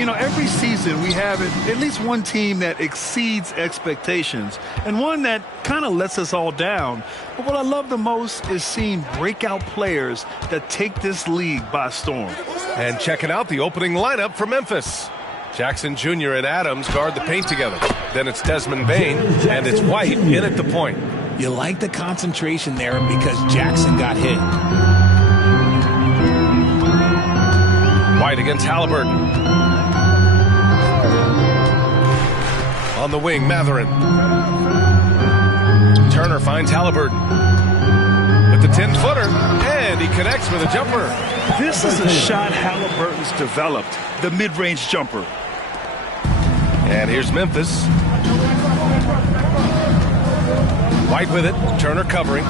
you know, every season we have at least one team that exceeds expectations and one that kind of lets us all down. But what I love the most is seeing breakout players that take this league by storm. And checking out the opening lineup for Memphis. Jackson Jr. and Adams guard the paint together. Then it's Desmond Bane, and it's White in at the point. You like the concentration there because Jackson got hit. White against Halliburton. On the wing, Matherin. Turner finds Halliburton with the 10-footer, and he connects with a jumper. This is a shot Halliburton's developed, the mid-range jumper. And here's Memphis. White with it, Turner covering.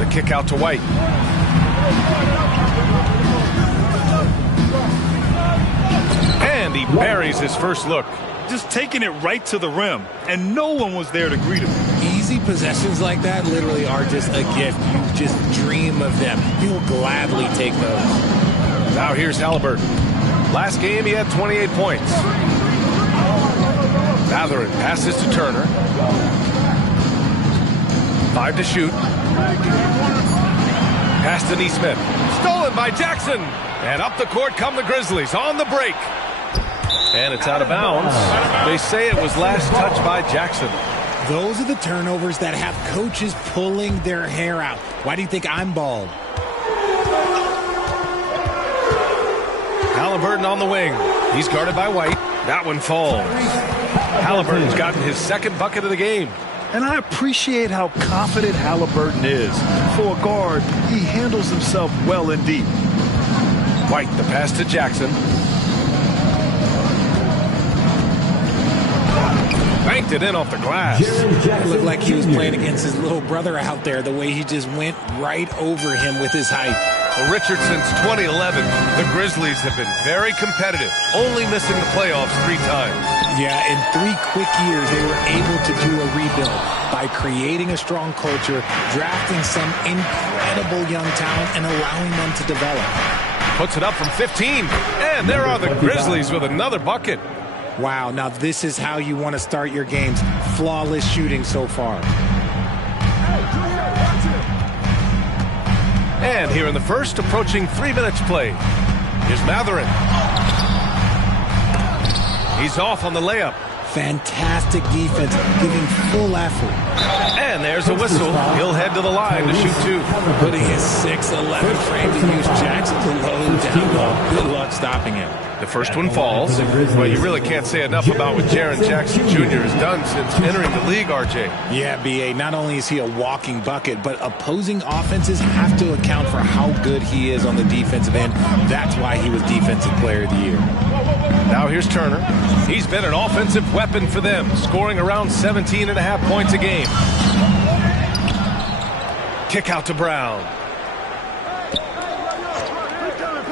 The kick out to White. And he buries his first look. Just taking it right to the rim, and no one was there to greet him. Easy possessions like that literally are just a gift. You just dream of them. He'll gladly take those. Now here's Halliburton. Last game he had 28 points. Matherin passes to Turner. 5 to shoot. Pass to Nesmith. Stolen by Jackson. And up the court come the Grizzlies on the break. And it's out of bounds. They say it was last touched by Jackson. Those are the turnovers that have coaches pulling their hair out. Why do you think I'm bald? Halliburton on the wing. He's guarded by White. That one falls. Halliburton's gotten his second bucket of the game. And I appreciate how confident Halliburton is. For a guard, he handles himself well and deep. White, the pass to Jackson. Banked it in off the glass. It looked like he was playing against his little brother out there, the way he just went right over him with his height. Well, Richard, since 2011, the Grizzlies have been very competitive, only missing the playoffs 3 times. Yeah, in 3 quick years, they were able to do a rebuild by creating a strong culture, drafting some incredible young talent, and allowing them to develop. Puts it up from 15, and there are the Grizzlies with another bucket. Wow, now this is how you want to start your games. Flawless shooting so far. And here in the first, approaching 3 minutes played. Here's Matherin. He's off on the layup. Fantastic defense, giving full effort. And there's a whistle. He'll head to the line to shoot 2. Putting his 6'11" frame to use Jackson to low down low. Good luck stopping him. The first one falls. Well, you really can't say enough about what Jaren Jackson Jr. has done since entering the league, RJ. Yeah, B.A., not only is he a walking bucket, but opposing offenses have to account for how good he is on the defensive end. That's why he was Defensive Player of the Year. Now here's Turner. He's been an offensive weapon for them, scoring around 17.5 points a game. Kick out to Brown.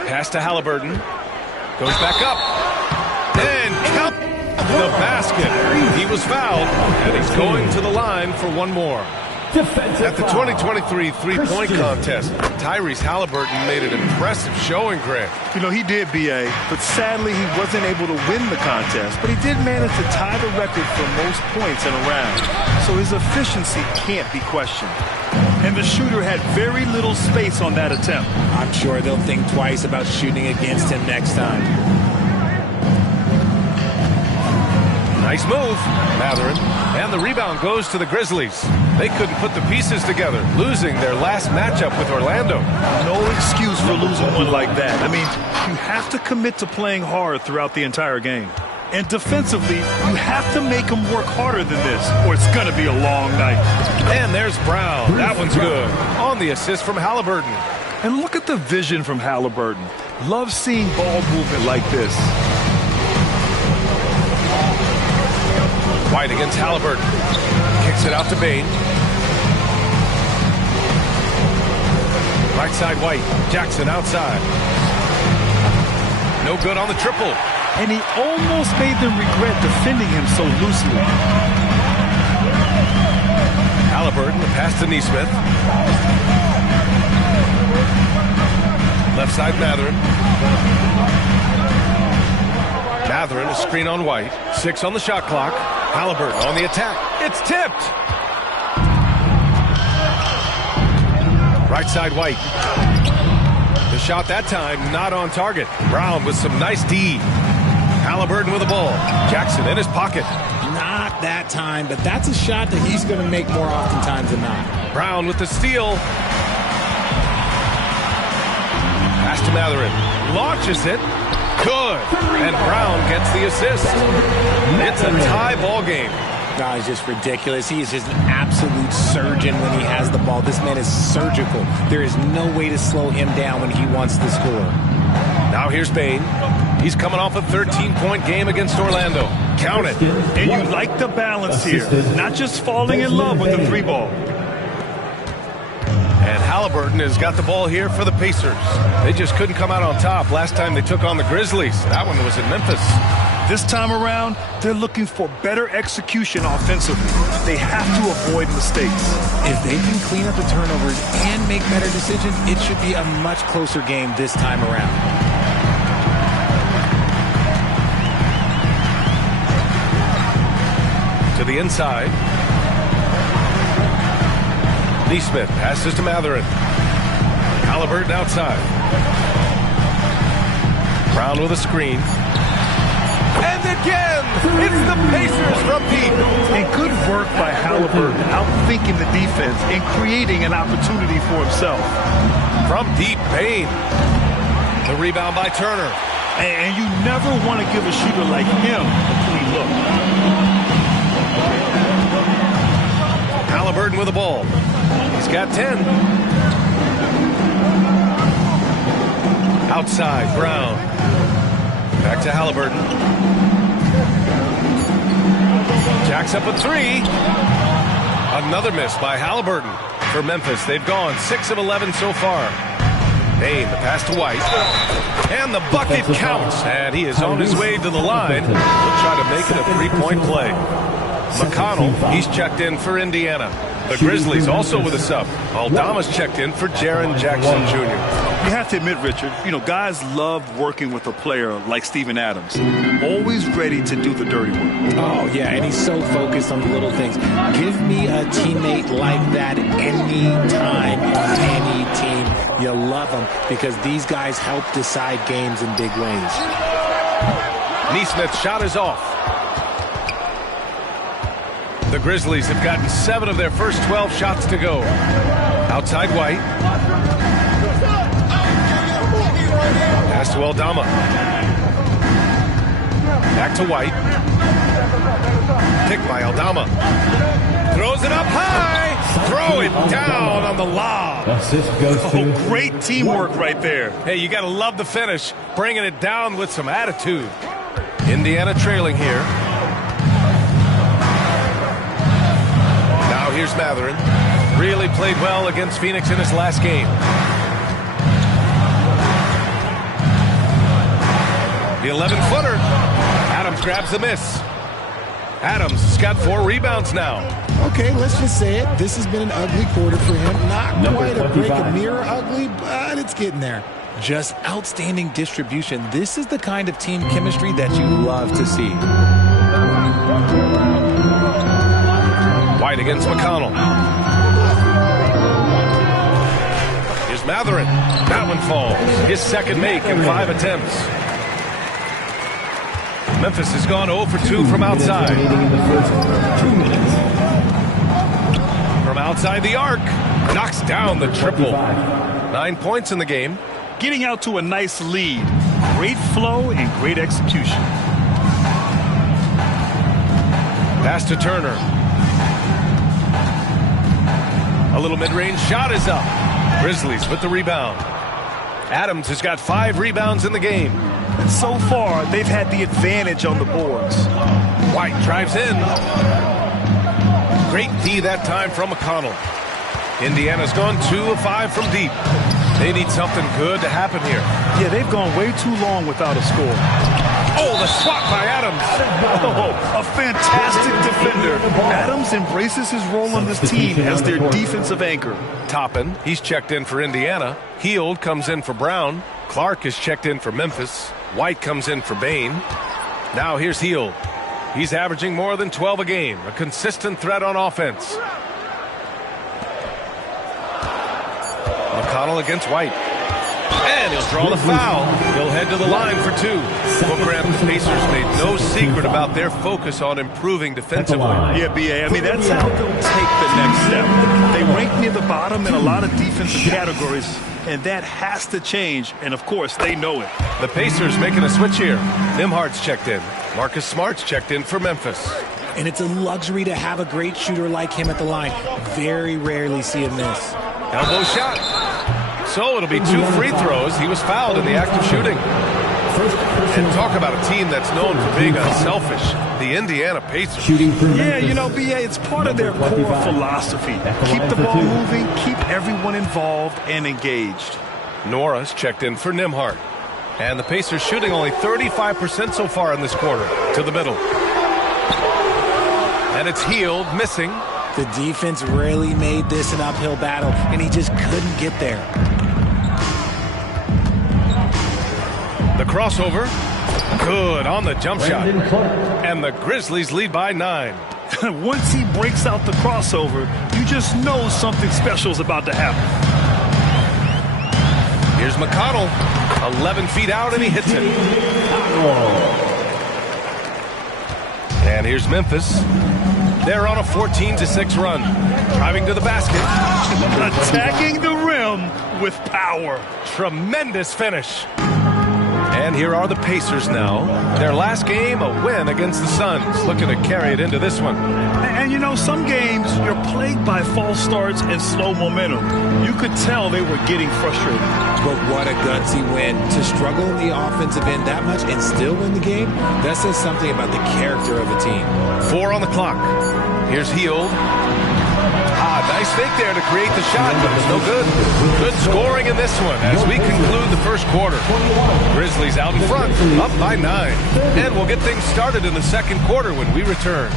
Pass to Halliburton. Goes back up. And count the basket. He was fouled, and he's going to the line for one more. At the 2023 three-point contest, Tyrese Halliburton made an impressive showing, Greg. You know, he did, B.A., but sadly he wasn't able to win the contest. But he did manage to tie the record for most points in a round. So his efficiency can't be questioned. And the shooter had very little space on that attempt. I'm sure they'll think twice about shooting against him next time. Nice move, Matherin. And the rebound goes to the Grizzlies. They couldn't put the pieces together, losing their last matchup with Orlando. No excuse for losing one like that. I mean, you have to commit to playing hard throughout the entire game. And defensively, you have to make them work harder than this, or it's going to be a long night. And there's Brown. That one's good. On the assist from Halliburton. And look at the vision from Halliburton. Love seeing ball movement like this. White against Halliburton. Kicks it out to Bane. Right side White. Jackson outside. No good on the triple. And he almost made them regret defending him so loosely. Halliburton, the pass to Nesmith. Left side Matherin. Mathurin, a screen on White. 6 on the shot clock. Halliburton on the attack. It's tipped. Right side, White. The shot that time not on target. Brown with some nice D. Halliburton with the ball. Jackson in his pocket. Not that time, but that's a shot that he's going to make more oftentimes than not. Brown with the steal. Pass to Mathurin. Launches it. Good. And Brown gets the assist. It's a tie ball game. No, it's just ridiculous. He is just an absolute surgeon when he has the ball. This man is surgical. There is no way to slow him down when he wants to score. Now here's Bain. He's coming off a 13-point game against Orlando. Count it. And you like the balance here. Not just falling in love with the 3-ball. And Halliburton has got the ball here for the Pacers. They just couldn't come out on top last time they took on the Grizzlies. That one was in Memphis. This time around, they're looking for better execution offensively. They have to avoid mistakes. If they can clean up the turnovers and make better decisions, it should be a much closer game this time around. To the inside. Neesmith passes to Mathurin. Halliburton outside. Brown with a screen. And again, it's the Pacers from deep. And good work by Halliburton, outthinking the defense and creating an opportunity for himself. From deep, Bain. The rebound by Turner. And you never want to give a shooter like him a clean look. Halliburton with the ball. He's got 10. Outside, Brown. Back to Halliburton. Jacks up a 3. Another miss by Halliburton. For Memphis, they've gone 6 of 11 so far. Bain, the pass to White. And the bucket counts. And he is on his way to the line. He'll try to make it a 3-point play. McConnell, he's checked in for Indiana. The Grizzlies also with a sub. Aldama's checked in for Jaren Jackson Jr. You have to admit, Richard, guys love working with a player like Steven Adams. Always ready to do the dirty work. Oh, yeah, and he's so focused on the little things. Give me a teammate like that any time on any team. You love them because these guys help decide games in big ways. Neesmith's shot is off. The Grizzlies have gotten 7 of their first 12 shots to go. Outside White. Pass to Aldama. Back to White. Picked by Aldama. Throws it up high. Throw it down on the lob. Oh, great teamwork right there. Hey, you got to love the finish. Bringing it down with some attitude. Indiana trailing here. Here's Mathurin. Really played well against Phoenix in his last game. The 11-footer. Adams grabs the miss. Adams has got 4 rebounds now. Okay, let's just say it. This has been an ugly quarter for him. Not quite a break a mirror ugly, but it's getting there. Just outstanding distribution. This is the kind of team chemistry that you love to see. White against McConnell. Here's Mathurin. That one falls. His second make in 5 attempts. Memphis has gone 0 for 2 from outside. From outside the arc. Knocks down the triple. 9 points in the game. Getting out to a nice lead. Great flow and great execution. Pass to Turner. A little mid-range shot is up. Grizzlies with the rebound. Adams has got 5 rebounds in the game. And so far, they've had the advantage on the boards. White drives in. Great D that time from McConnell. Indiana's gone 2 of 5 from deep. They need something good to happen here. Yeah, they've gone way too long without a score. Oh, the swat by Adams. Oh, a fantastic defender. Adams embraces his role on this team as their defensive anchor. Toppin, he's checked in for Indiana. Hield comes in for Brown. Clark is checked in for Memphis. White comes in for Bain. Now here's Hield. He's averaging more than 12 a game. A consistent threat on offense. McConnell against White. And he'll draw the foul. He'll head to the line for two. Booker and the Pacers made no secret about their focus on improving defensively. Yeah, B.A. I mean, that's how they'll take the next step. They rank near the bottom in a lot of defensive categories, and that has to change, and of course, they know it. The Pacers making a switch here. Nembhard's checked in. Marcus Smart's checked in for Memphis. And it's a luxury to have a great shooter like him at the line. Very rarely see him miss. Elbow shot. So it'll be 2 free throws. He was fouled in the act of shooting. And talk about a team that's known for being unselfish. The Indiana Pacers. Yeah, you know, B.A., it's part of their core philosophy. Keep the ball moving, keep everyone involved and engaged. Nora's checked in for Nembhard. And the Pacers shooting only 35% so far in this quarter. To the middle. And it's Hield missing. The defense really made this an uphill battle, and he just couldn't get there. The crossover. Good on the jump shot. And the Grizzlies lead by 9. Once he breaks out the crossover, you just know something special is about to happen. Here's McConnell. 11 feet out, and he hits it. And here's Memphis. They're on a 14-6 run. Driving to the basket. Attacking the rim with power. Tremendous finish. And here are the Pacers now. Their last game, a win against the Suns. Looking to carry it into this one. And you know, some games you're plagued by false starts and slow momentum. You could tell they were getting frustrated. But what a gutsy win. To struggle in the offensive end that much and still win the game, that says something about the character of a team. 4 on the clock. Here's Hield. Nice fake there to create the shot, but it's no good. Good scoring in this one as we conclude the first quarter. Grizzlies out in front, up by 9. And we'll get things started in the second quarter when we return.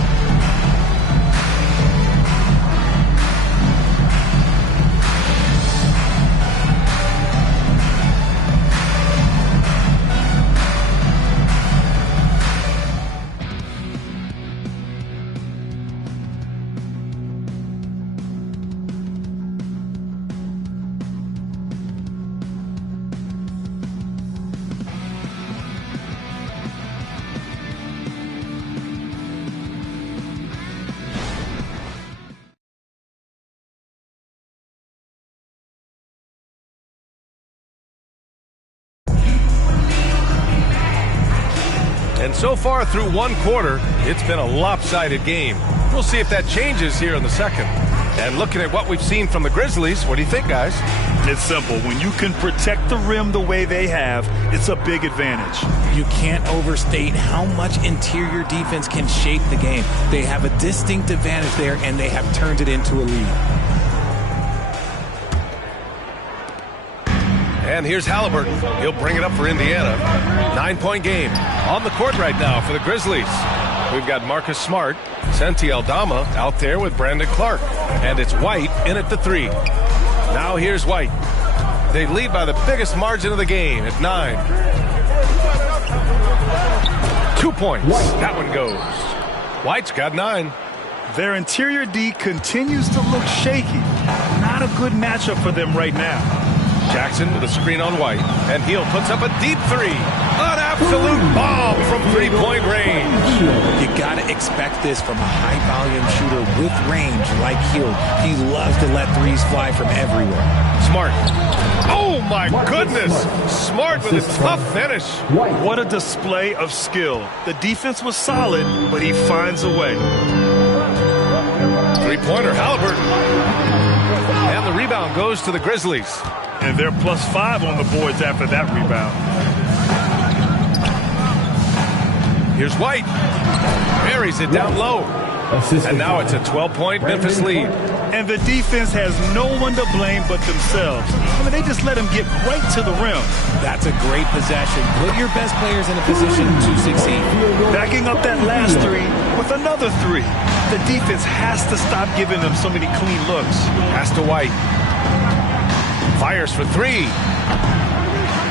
And so far through one quarter, it's been a lopsided game. We'll see if that changes here in the second. And looking at what we've seen from the Grizzlies, what do you think, guys? It's simple. When you can protect the rim the way they have, it's a big advantage. You can't overstate how much interior defense can shape the game. They have a distinct advantage there, and they have turned it into a lead. And here's Halliburton. He'll bring it up for Indiana. 9-point game. On the court right now for the Grizzlies. We've got Marcus Smart, Santi Aldama out there with Brandon Clark. And it's White in at the 3. Now here's White. They lead by the biggest margin of the game at 9. 2 points. That one goes. White's got 9. Their interior D continues to look shaky. Not a good matchup for them right now. Jackson with a screen on White, and Hield puts up a deep 3. An absolute bomb from 3-point range. You got to expect this from a high-volume shooter with range like Hield. He loves to let threes fly from everywhere. Smart. Oh, my goodness. Smart with a tough finish. What a display of skill. The defense was solid, but he finds a way. 3-pointer, Halliburton. And the rebound goes to the Grizzlies. And they're +5 on the boards after that rebound. Here's White. Buries it down low. And now it's a 12-point Memphis lead. And the defense has no one to blame but themselves. I mean, they just let him get right to the rim. That's a great possession. Put your best players in a position to succeed. Backing up that last 3 with another 3. The defense has to stop giving them so many clean looks. Pass to White. Fires for 3.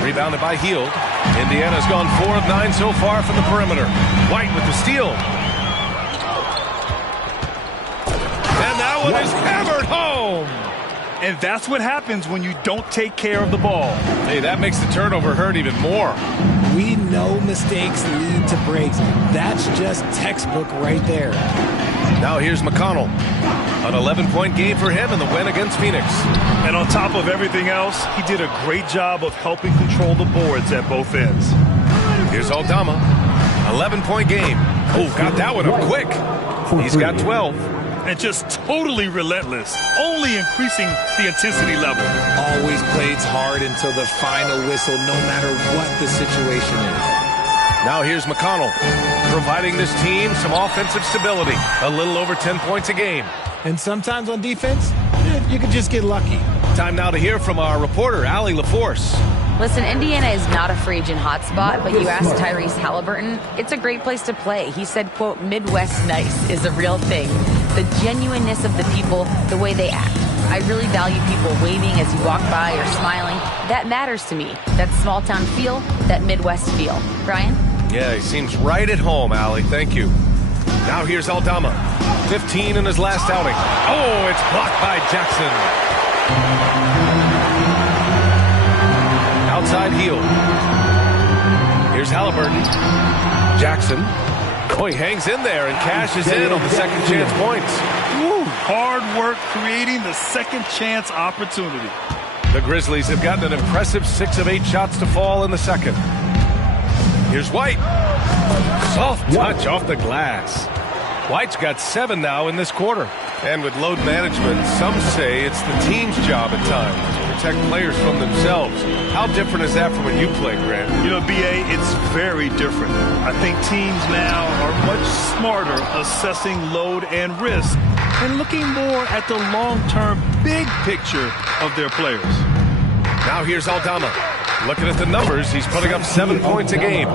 Rebounded by Hield. Indiana's gone 4 of 9 so far from the perimeter. White with the steal. And that one is hammered home. And that's what happens when you don't take care of the ball. Hey, that makes the turnover hurt even more. We know mistakes lead to breaks. That's just textbook right there. Now here's McConnell. An 11-point game for him in the win against Phoenix. And on top of everything else, he did a great job of helping control the boards at both ends. Here's Aldama. 11-point game. Oh, got that one up quick. He's got 12. And just totally relentless, only increasing the intensity level. Always plays hard until the final whistle, no matter what the situation is. Now here's McConnell, providing this team some offensive stability. A little over 10 points a game. And sometimes on defense, you can just get lucky. Time now to hear from our reporter, Allie LaForce. Listen, Indiana is not a free agent hotspot, but you asked Tyrese Halliburton, it's a great place to play. He said, quote, Midwest nice is a real thing. The genuineness of the people, the way they act. I really value people waving as you walk by or smiling. That matters to me. That small town feel, that Midwest feel. Brian? Yeah, he seems right at home, Allie. Thank you. Now here's Aldama. 15 in his last outing. Oh, it's blocked by Jackson. Outside heel. Here's Halliburton. Jackson. Oh, he hangs in there and cashes in on the second chance points. Woo, hard work creating the second chance opportunity. The Grizzlies have gotten an impressive 6 of 8 shots to fall in the second. Here's White. Soft touch off the glass. White's got 7 now in this quarter. And with load management, some say it's the team's job at times to protect players from themselves. How different is that from when you played, Grant? You know, B.A., it's very different. I think teams now are much smarter assessing load and risk and looking more at the long-term big picture of their players. Now here's Aldama. Looking at the numbers, he's putting up 7 points a game.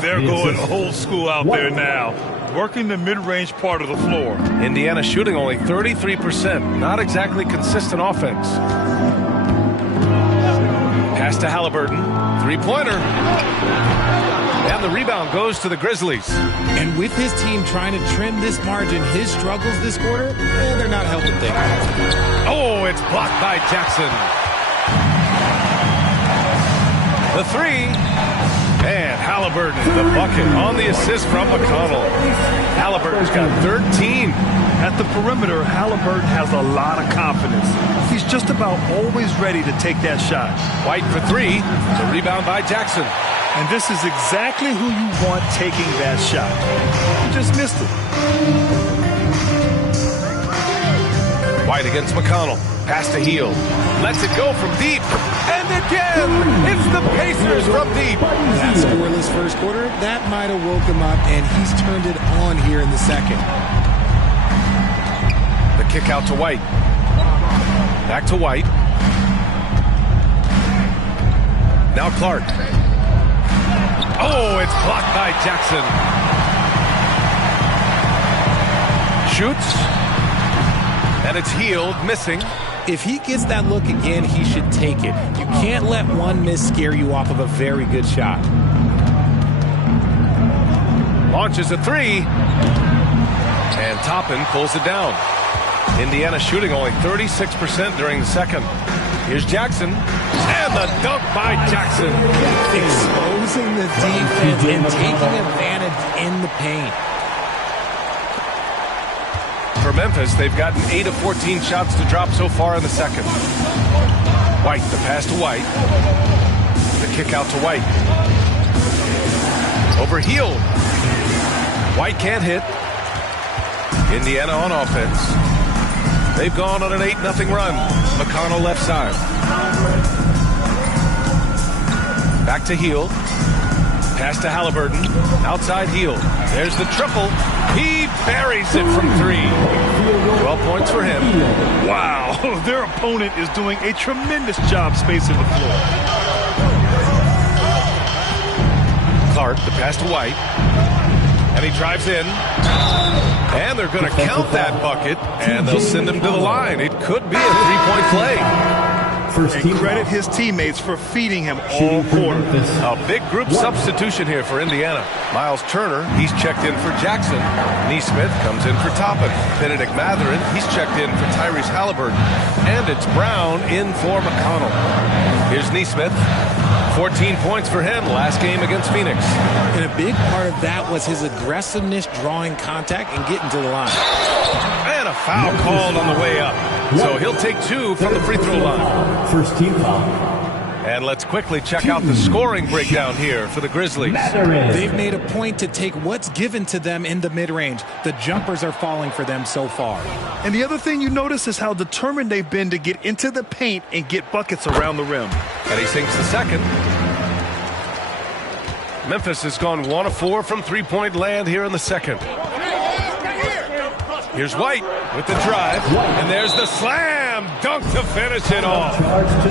They're going old school out there now, working the mid-range part of the floor. Indiana shooting only 33%. Not exactly consistent offense. Pass to Halliburton. Three-pointer. And the rebound goes to the Grizzlies. And with his team trying to trim this margin, his struggles this quarter, they're not helping things. Oh, it's blocked by Jackson. The three. And Halliburton, the bucket on the assist from McConnell. Halliburton's got 13. At the perimeter, Halliburton has a lot of confidence. He's just about always ready to take that shot. White for 3. The rebound by Jackson. And this is exactly who you want taking that shot. He just missed it. White against McConnell. Pass to Heel. Lets it go from deep. And again, it's the Pacers from deep. That scoreless first quarter, that might have woke him up, and he's turned it on here in the second. The kick out to White. Back to White. Now Clark. Oh, it's blocked by Jackson. Shoots. And it's Healed, missing. If he gets that look again, he should take it. You can't let one miss scare you off of a very good shot. Launches a 3. And Toppin pulls it down. Indiana shooting only 36% during the second. Here's Jackson. And the dunk by Jackson. Exposing the defense and taking advantage in the paint. For Memphis, they've gotten 8 of 14 shots to drop so far in the second. White, the pass to White. The kick out to White. Over Heel. White can't hit. Indiana on offense. They've gone on an 8-0 run. McConnell left side. Back to Heel. Pass to Halliburton. Outside Heel. There's the triple. He buries it from 3. 12 points for him. Wow, their opponent is doing a tremendous job spacing the floor. Clark, the pass to White. And he drives in. And they're going to count that bucket. And they'll send him to the line. It could be a 3-point play. And credit his teammates for feeding him all quarter. A big group substitution here for Indiana. Miles Turner, he's checked in for Jackson. Neesmith comes in for Toppin. Benedict Matherin, he's checked in for Tyrese Haliburton. And it's Brown in for McConnell. Here's Neesmith. 14 points for him last game against Phoenix. And a big part of that was his aggressiveness, drawing contact and getting to the line. And a foul called on the way up. So he'll take 2 from the free throw line. First team foul. And let's quickly check out the scoring breakdown here for the Grizzlies. They've made a point to take what's given to them in the mid-range. The jumpers are falling for them so far. And the other thing you notice is how determined they've been to get into the paint and get buckets around the rim. And he sinks the second. Memphis has gone 1 of 4 from three-point land here in the second. Here's White with the drive, and there's the slam dunk to finish it off.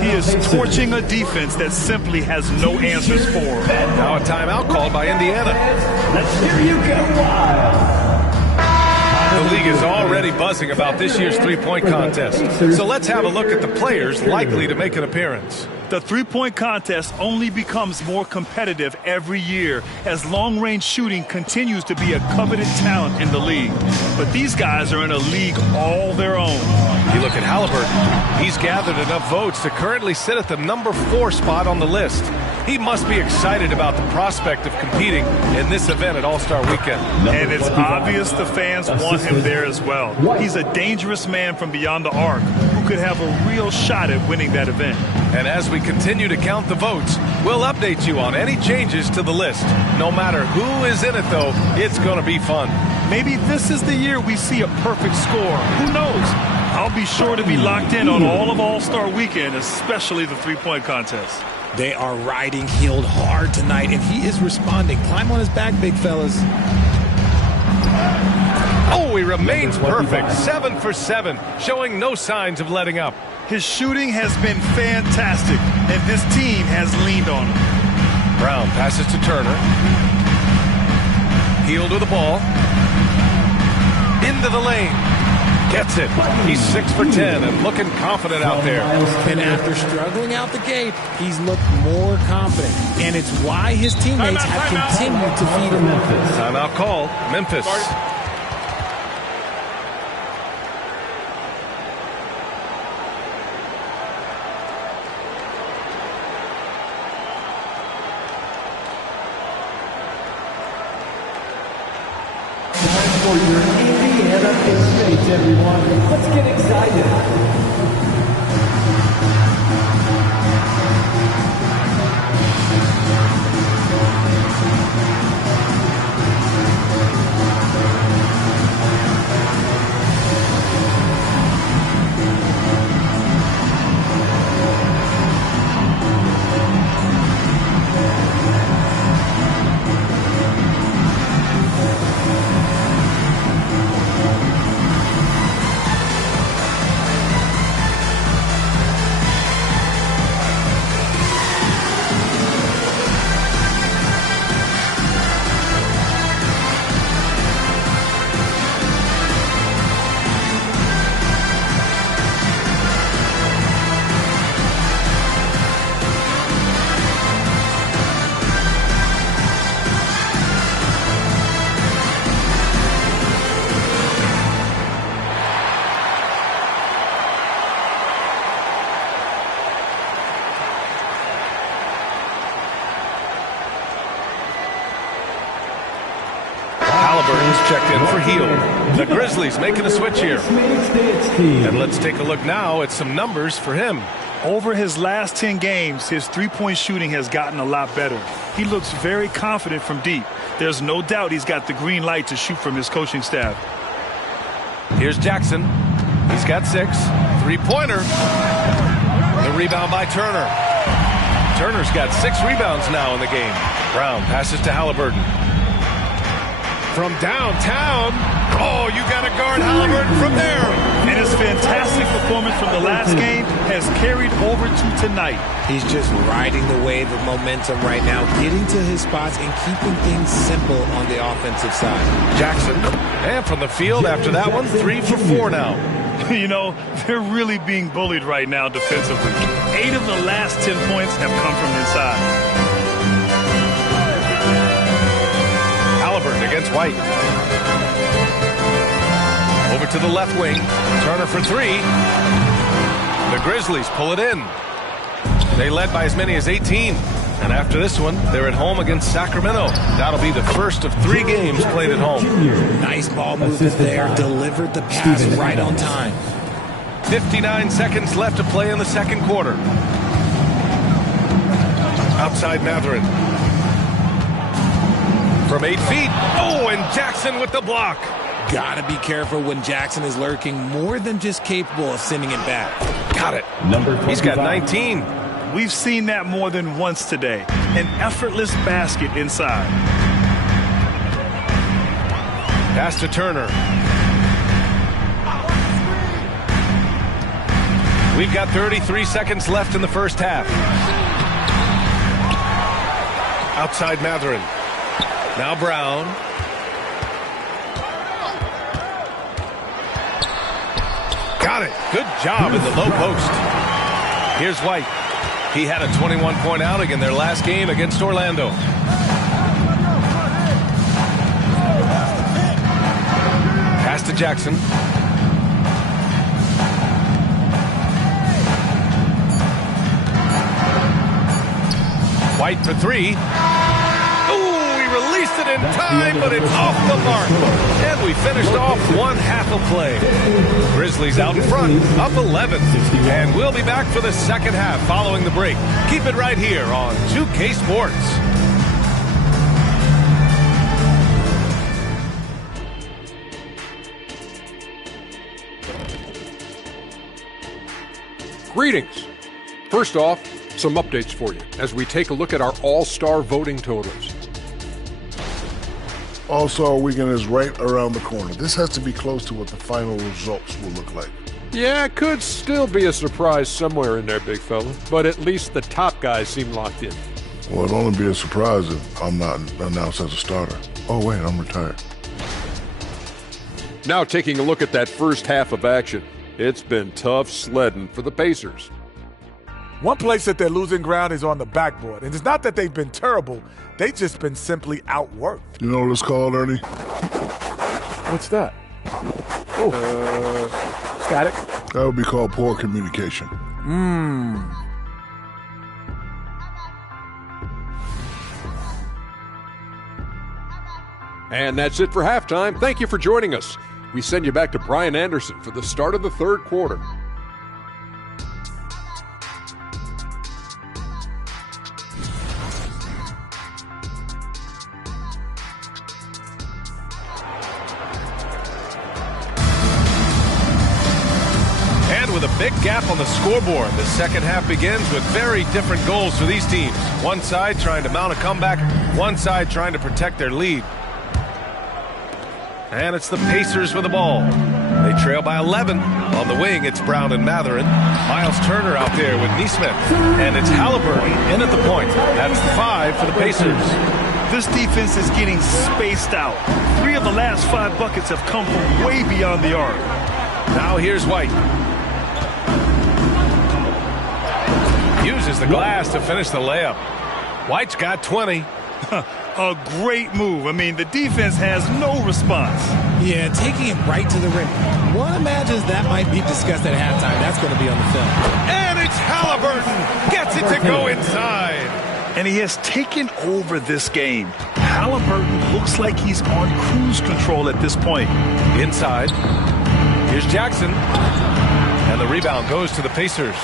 He is torching a defense that simply has no answers for him. Now a timeout called by Indiana. Let's hear you go wild. The league is already buzzing about this year's three-point contest. So let's have a look at the players likely to make an appearance. The three-point contest only becomes more competitive every year as long-range shooting continues to be a coveted talent in the league. But these guys are in a league all their own. You look at Haliburton. He's gathered enough votes to currently sit at the number 4 spot on the list. He must be excited about the prospect of competing in this event at All-Star Weekend. And it's obvious the fans want him there as well. He's a dangerous man from beyond the arc who could have a real shot at winning that event. And as we continue to count the votes, we'll update you on any changes to the list. No matter who is in it, though, it's going to be fun. Maybe this is the year we see a perfect score. Who knows? I'll be sure to be locked in on all of All-Star Weekend, especially the three-point contest. They are riding Hield hard tonight, and he is responding. Climb on his back, big fellas. Oh, he remains perfect. 7 for 7, showing no signs of letting up. His shooting has been fantastic, and this team has leaned on him. Brown passes to Turner. Hield with the ball. Into the lane. Gets it. He's 6 for 10 and looking confident out there. And after struggling out the gate, he's looked more confident. And it's why his teammates have continued to feed him. Timeout call. Memphis. For your Indiana Estates, everyone. Let's get excited. Haliburton's checked in for Hield. The Grizzlies making a switch here. And let's take a look now at some numbers for him. Over his last 10 games, his three-point shooting has gotten a lot better. He looks very confident from deep. There's no doubt he's got the green light to shoot from his coaching staff. Here's Jackson. He's got 6. Three-pointer. The rebound by Turner. Turner's got 6 rebounds now in the game. Brown passes to Haliburton. From downtown. Oh, you got to guard Haliburton from there. And his fantastic performance from the last game has carried over to tonight. He's just riding the wave of momentum right now, getting to his spots and keeping things simple on the offensive side. Jackson. And from the field after that one, 3 for 4 now. You know, they're really being bullied right now defensively. 8 of the last 10 points have come from inside. Halliburton against White. Over to the left wing. Turner for 3. The Grizzlies pull it in. They led by as many as 18. And after this one, they're at home against Sacramento. That'll be the first of 3 games played at home. Nice ball movement there. Delivered the pass right on time. 59 seconds left to play in the second quarter. Outside Mathurin. From 8 feet. Oh, and Jackson with the block. Gotta be careful when Jackson is lurking, more than just capable of sending it back. Got it. He's got 19. We've seen that more than once today. An effortless basket inside. Pass to Turner. We've got 33 seconds left in the first half. Outside Mathurin. Now Brown. Got it. Good job in the low post. Here's White. He had a 21-point outing in their last game against Orlando. Pass to Jackson. White for 3. Ooh, he released it in time, but it's off the mark. And we finished off one half of play. Grizzlies out in front, up 11. And we'll be back for the second half following the break. Keep it right here on 2K Sports. Greetings. First off, some updates for you as we take a look at our all-star voting totals. All-Star Weekend is right around the corner. This has to be close to what the final results will look like. Yeah, it could still be a surprise somewhere in there, big fella, but at least the top guys seem locked in. Well, it'll only be a surprise if I'm not announced as a starter. Oh, wait, I'm retired. Now taking a look at that first half of action. It's been tough sledding for the Pacers. One place that they're losing ground is on the backboard. And it's not that they've been terrible. They've just been simply outworked. You know what it's called, Ernie? What's that? Oh, static? That would be called poor communication. And that's it for halftime. Thank you for joining us. We send you back to Brian Anderson for the start of the third quarter. With a big gap on the scoreboard, the second half begins with very different goals for these teams. One side trying to mount a comeback, one side trying to protect their lead. And it's the Pacers with the ball. They trail by 11. On the wing, it's Brown and Mathurin. Miles Turner out there with Neesmith. And it's Halliburton in at the point. That's 5 for the Pacers. This defense is getting spaced out. 3 of the last 5 buckets have come from way beyond the arc. Now here's White. Uses the glass to finish the layup. White's got 20. A great move. I mean, the defense has no response. Yeah, taking it right to the rim. One imagines that might be discussed at halftime. That's going to be on the film. And it's Halliburton. Gets it to go inside. And he has taken over this game. Halliburton looks like he's on cruise control at this point. Inside. Here's Jackson. And the rebound goes to the Pacers.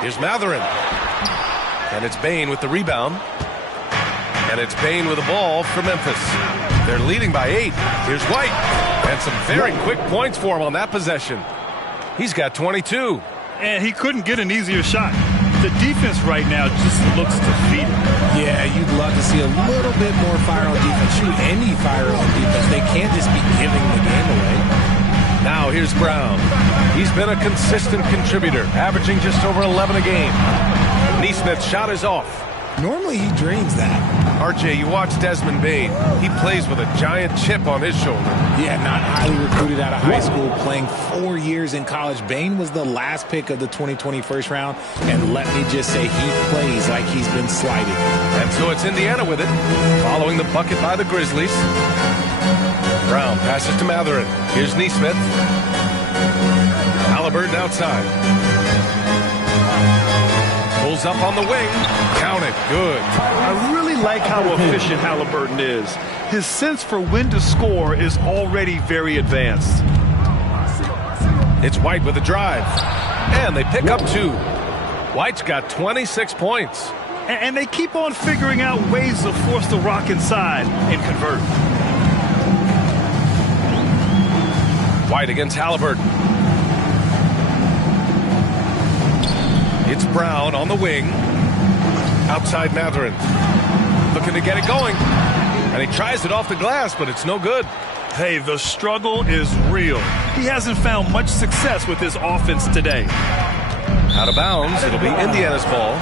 Here's Mathurin. And it's Bane with the rebound. And it's Bane with the ball for Memphis. They're leading by 8. Here's White. And some very quick points for him on that possession. He's got 22. And he couldn't get an easier shot. The defense right now just looks defeated. Yeah, you'd love to see a little bit more fire on defense. Shoot, any fire on defense. They can't just be giving the game away. Now here's Brown. He's been a consistent contributor, averaging just over 11 a game. Neesmith's shot is off. Normally he drains that. RJ, you watch Desmond Bain. He plays with a giant chip on his shoulder. Yeah, not highly recruited out of high school, playing 4 years in college. Bain was the last pick of the 2020 first round, and let me just say he plays like he's been slighted. And so it's Indiana with it, following the bucket by the Grizzlies. Brown passes to Matherin. Here's Neesmith. Halliburton outside. Pulls up on the wing. Count it. Good. I really like how efficient Halliburton is. His sense for when to score is already very advanced. It's White with a drive. And they pick up 2. White's got 26 points. And they keep on figuring out ways to force the rock inside and convert. White against Halliburton. It's Brown on the wing. Outside Matherin. Looking to get it going. And he tries it off the glass, but it's no good. Hey, the struggle is real. He hasn't found much success with his offense today. Out of bounds, it'll be Indiana's ball.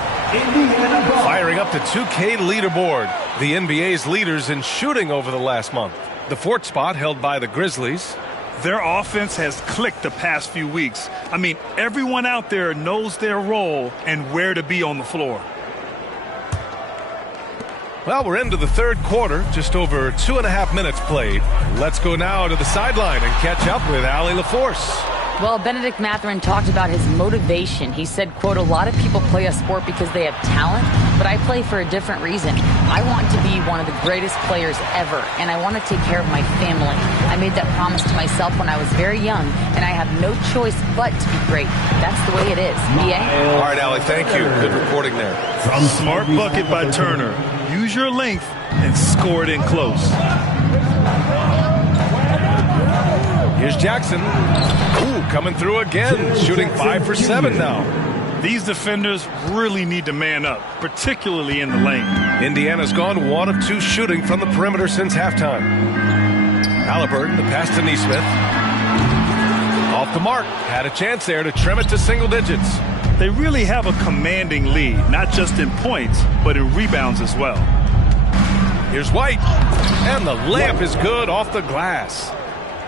Firing up the 2K leaderboard. The NBA's leaders in shooting over the last month. The 4th spot held by the Grizzlies. Their offense has clicked the past few weeks. I mean, everyone out there knows their role and where to be on the floor. Well, we're into the 3rd quarter, just over 2.5 minutes played. Let's go now to the sideline and catch up with Allie LaForce. Well, Benedict Matherin talked about his motivation. He said, quote, "A lot of people play a sport because they have talent, but I play for a different reason. I want to be one of the greatest players ever, and I want to take care of my family. I made that promise to myself when I was very young, and I have no choice but to be great. That's the way it is." BA? All right, Allie, thank you. Good reporting there. Smart bucket by Turner. Use your length and score it in close. Here's Jackson. Ooh, coming through again, shooting 5 for 7 now. These defenders really need to man up, particularly in the lane. Indiana's gone 1 of 2 shooting from the perimeter since halftime. Halliburton, the pass to Neesmith. Off the mark. Had a chance there to trim it to single digits. They really have a commanding lead, not just in points, but in rebounds as well. Here's White. And the layup is good off the glass.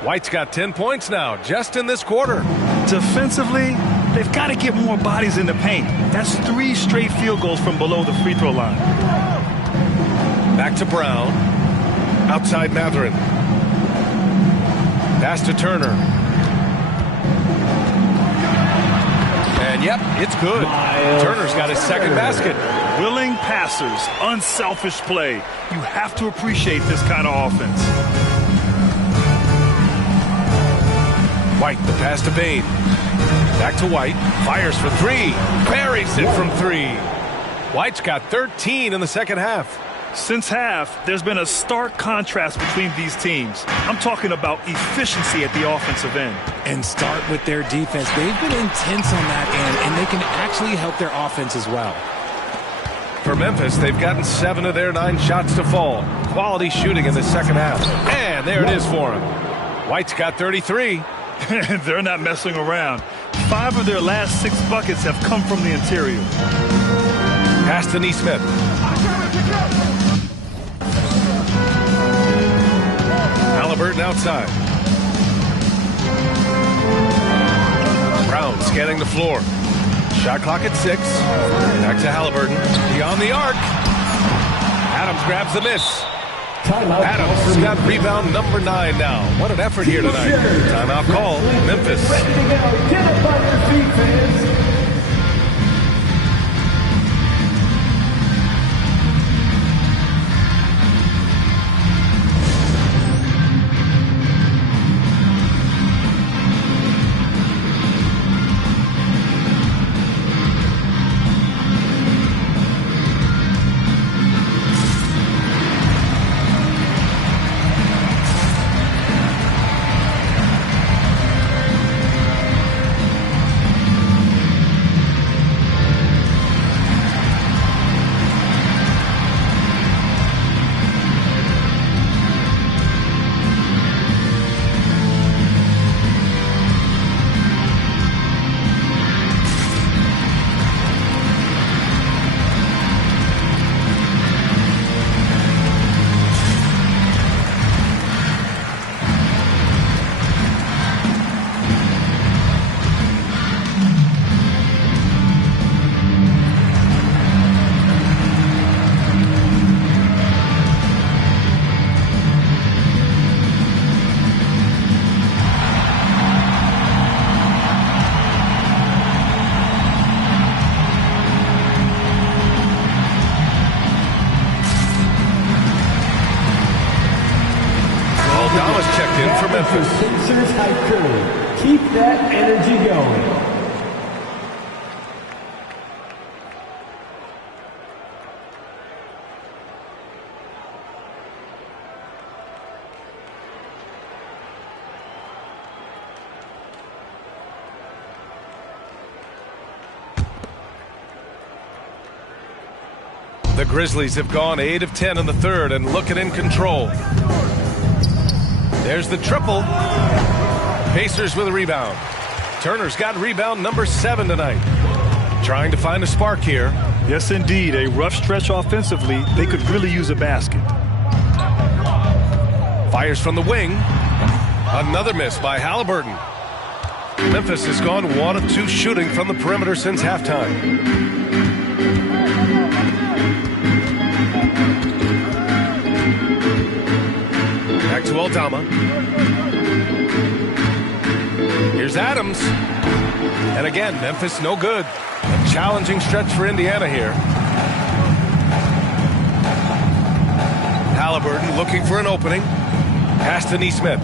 White's got 10 points now, just in this quarter. Defensively, they've got to get more bodies in the paint. That's 3 straight field goals from below the free throw line. Back to Brown. Outside Matherin. Pass to Turner. And yep, it's good. Turner's got his 2nd basket. Willing passers, unselfish play. You have to appreciate this kind of offense. White, the pass to Bain. Back to White. Fires for 3. Buries it from 3. White's got 13 in the second half. Since half, there's been a stark contrast between these teams. I'm talking about efficiency at the offensive end. And start with their defense. They've been intense on that end, and they can actually help their offense as well. For Memphis, they've gotten 7 of their 9 shots to fall. Quality shooting in the second half. And there it is for him. White's got 33. They're not messing around. 5 of their last 6 buckets have come from the interior. Pass to Neesmith. Halliburton outside. Brown scanning the floor. Shot clock at 6. Back to Halliburton. Beyond the arc. Adams grabs the miss. Adams got rebound number 9 now. What an effort here tonight. Timeout call. Memphis. Ready to go. Get up on your feet, fans. for Memphis. Pacers high crew. Keep that energy going. The Grizzlies have gone 8 of 10 in the third and looking in control. There's the triple. Pacers with a rebound. Turner's got rebound number 7 tonight. Trying to find a spark here. Yes, indeed. A rough stretch offensively. They could really use a basket. Fires from the wing. Another miss by Halliburton. Memphis has gone 1 of 2 shooting from the perimeter since halftime. Back to Aldama. Here's Adams. And again, Memphis no good. A challenging stretch for Indiana here. Halliburton looking for an opening. Pass to Neesmith.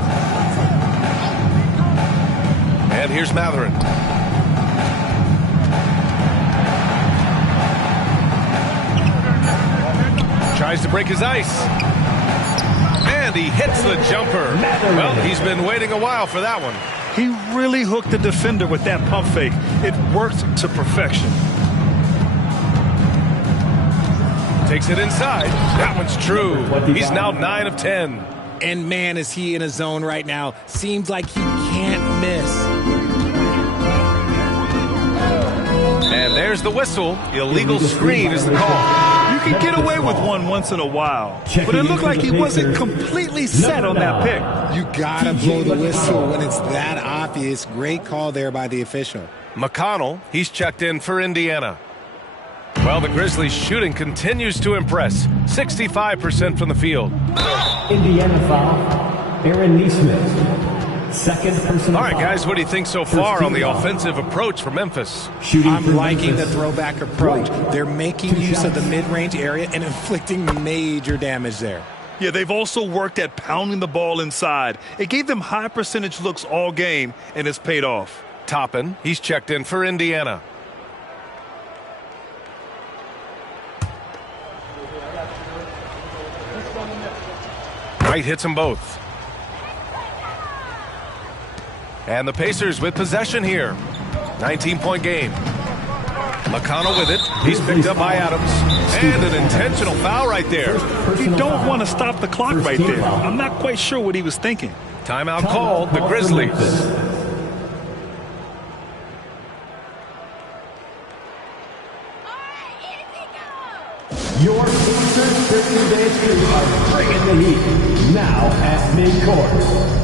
And here's Matherin. Tries to break his ice. And he hits the jumper. Well, he's been waiting a while for that one. He really hooked the defender with that pump fake. It worked to perfection. Takes it inside. That one's true. He's now 9 of 10. And man, is he in a zone right now. Seems like he can't miss. And there's the whistle. Illegal screen is the call. You can get away with one once in a while, but it looked like he wasn't completely set on that pick. You gotta blow the whistle when it's that obvious. Great call there by the official. McConnell, he's checked in for Indiana. Well, the Grizzlies shooting continues to impress. 65% from the field. Indiana foul. Aaron Neesmith. Second personal All right, foul. guys, what do you think so far on the offensive approach for Memphis? I'm liking the throwback approach. They're making use of the mid-range area and inflicting major damage there. Yeah, they've also worked at pounding the ball inside. It gave them high percentage looks all game, and it's paid off. Toppin, he's checked in for Indiana. Wright hits them both. And the Pacers with possession here. 19-point game. McConnell with it. He's picked up by Adams. And an intentional foul right there. You don't want to stop the clock right there. I'm not quite sure what he was thinking. Timeout called, the Grizzlies. Your Pacers 30-day crew are bringing the heat. Now at midcourt.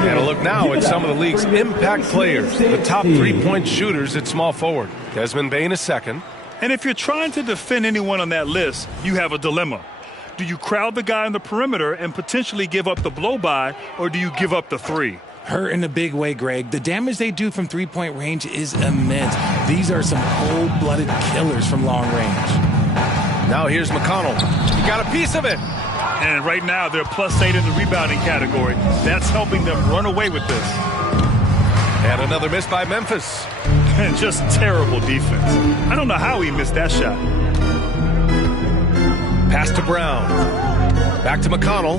And a look now at some of the league's impact players, the top three-point shooters at small forward. Desmond Bane is second. And if you're trying to defend anyone on that list, you have a dilemma. Do you crowd the guy on the perimeter and potentially give up the blow-by, or do you give up the three? Hurt in a big way, Greg. The damage they do from three-point range is immense. These are some cold-blooded killers from long range. Now here's McConnell. He got a piece of it. And right now, they're +8 in the rebounding category. That's helping them run away with this. And another miss by Memphis. And just terrible defense. I don't know how he missed that shot. Pass to Brown. Back to McConnell.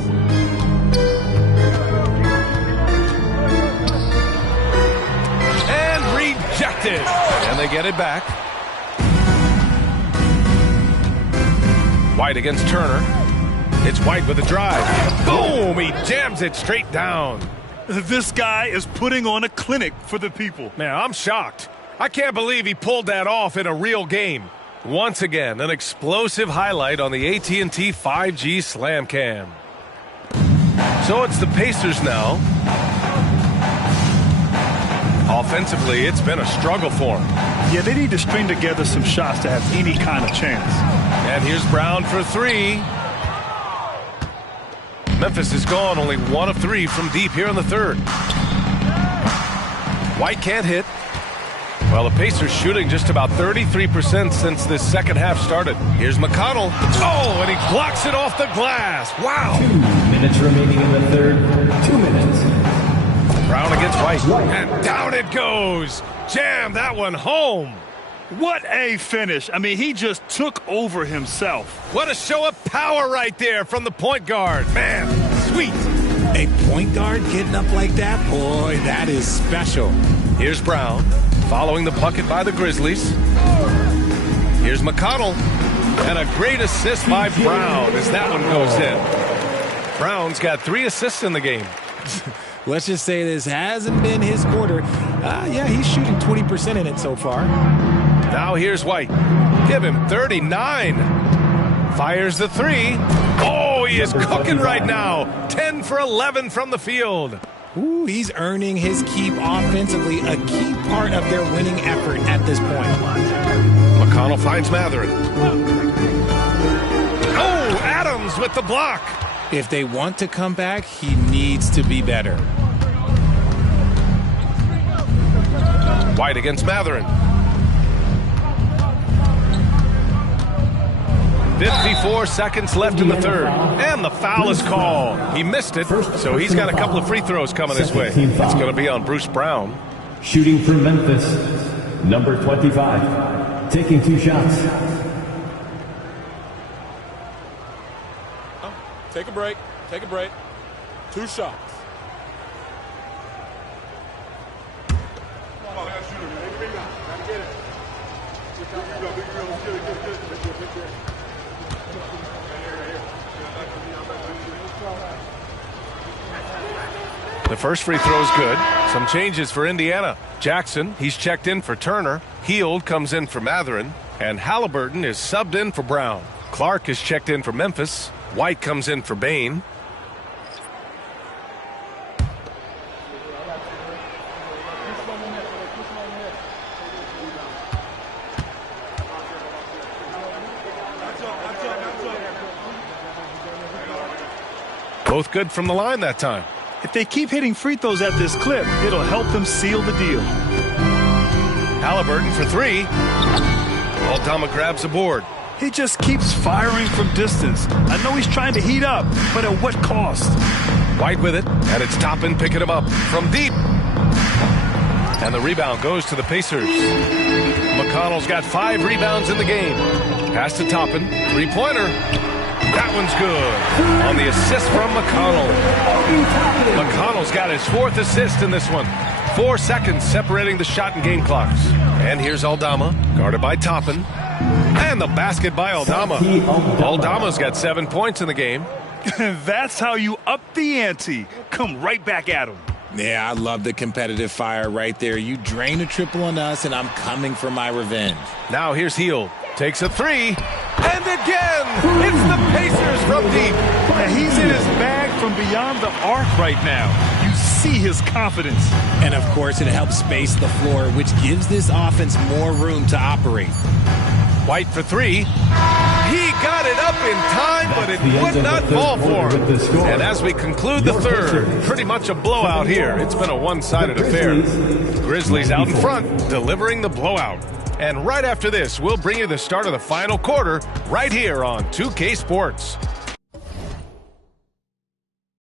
And rejected. And they get it back. White against Turner. It's White with a drive. Boom! He jams it straight down. This guy is putting on a clinic for the people. Man, I'm shocked. I can't believe he pulled that off in a real game. Once again, an explosive highlight on the AT&T 5G Slam Cam. So it's the Pacers now. Offensively, it's been a struggle for them. Yeah, they need to string together some shots to have any kind of chance. And here's Brown for three. Memphis is gone, only 1 of 3 from deep here in the third. White can't hit. Well, the Pacers shooting just about 33% since this second half started. Here's McConnell. Oh, and he blocks it off the glass. Wow. 2 minutes remaining in the third. 2 minutes. Brown against White. And down it goes. Jam that one home. What a finish. I mean, he just took over himself. What a show of power right there from the point guard. Man, sweet. A point guard getting up like that? Boy, that is special. Here's Brown. Following the bucket by the Grizzlies. Here's McConnell. And a great assist by Brown as that one goes in. Brown's got 3 assists in the game. Let's just say this hasn't been his quarter. Yeah, he's shooting 20% in it so far. Now here's White. Give him 39. Fires the 3. Oh, he is cooking right now. 10 for 11 from the field. Ooh, he's earning his keep offensively, a key part of their winning effort at this point. McConnell finds Matherin. Oh, Adams with the block. If they want to come back, he needs to be better. White against Matherin. 54 seconds left in the third. And the foul is called. He missed it, so he's got a couple of free throws coming his way. It's going to be on Bruce Brown. Shooting for Memphis, number 25. Taking 2 shots. Take a break. Take a break. 2 shots. The first free throw is good. Some changes for Indiana. Jackson, he's checked in for Turner. Heald comes in for Matherin. And Halliburton is subbed in for Brown. Clark is checked in for Memphis. White comes in for Bain. Both good from the line that time. If they keep hitting free throws at this clip, it'll help them seal the deal. Halliburton for 3. Aldama grabs the board. He just keeps firing from distance. I know he's trying to heat up, but at what cost? White with it, and it's Toppin picking him up from deep. And the rebound goes to the Pacers. McConnell's got 5 rebounds in the game. Pass to Toppin, 3-pointer. That one's good. On the assist from McConnell. McConnell's got his 4th assist in this one. 4 seconds separating the shot and game clocks. And here's Aldama, guarded by Toppin. And the basket by Aldama. Aldama's got 7 points in the game. That's how you up the ante. Come right back at him. Yeah, I love the competitive fire right there. You drain a triple on us, and I'm coming for my revenge. Now here's Heald. Takes a 3. And again, it's the Pacers from deep. And he's in his bag from beyond the arc right now. You see his confidence. And, of course, it helps space the floor, which gives this offense more room to operate. White for 3. He got it up in time, but it would not fall for him. And as we conclude the third, pretty much a blowout here. It's been a one-sided affair. Grizzlies out in front, delivering the blowout. And right after this, we'll bring you the start of the final quarter right here on 2K Sports.